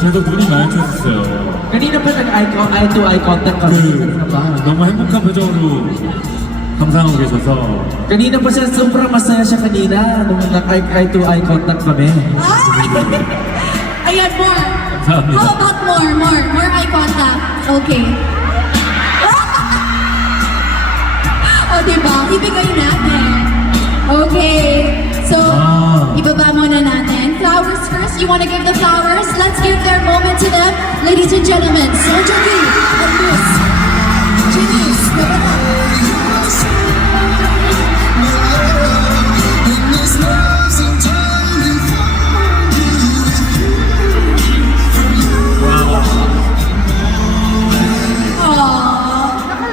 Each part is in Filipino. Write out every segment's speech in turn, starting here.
계속 눈이 마주쳤어요. Kanina pa nag-eye-to-eye contact kami. 너무 행복한 표정으로 감상하고 계셔서 Kanina pa siya, sobrang masaya siya kanina nung nag-eye-to-eye contact kami. Ayan, more. 감사합니다. How about more eye contact. Okay. O, diba? Ibigay natin. Okay. So, ibaba muna natin. Flowers first. You wanna give the flowers? Let's give their moment to them. Ladies and gentlemen, Sojourn and Miss Janice.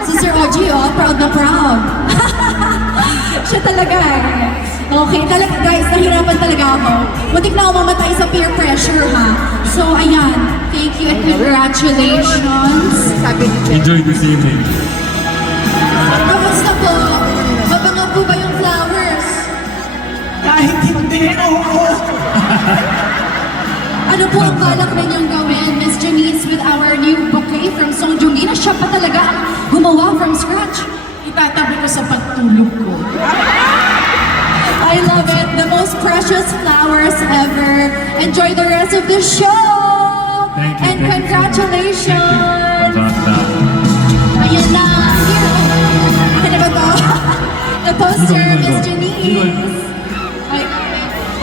Sister Ogie, oh, proud na proud. Siya talaga eh. Okay, talaga guys, nahirapan talaga ako. Muntik na ako mamatay sa peer pressure ha. So ayan, thank you and congratulations. Enjoy this evening. Kamusta po? Mabango po ba yung flowers? Kahit hindi, oo. Ano po ang balak ninyong gawin, Miss Janice, with our new bouquet from Sojourn na siya pa talaga ang gumawa from scratch? Itatabi ko sa pagtulog ko. I love it. The most precious flowers ever. Enjoy the rest of the show. Thank you. And congratulations. 감사합니다. Ayan na. Here. Ano ba to? The poster, 이거. Miss Janice. Ay,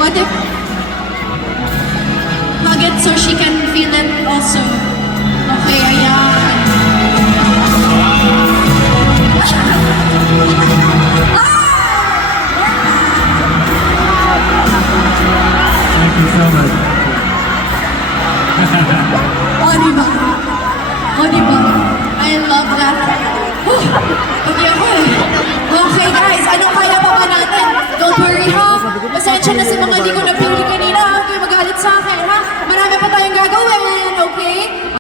what if... Hug it so she can feel it also. Okay, ayan.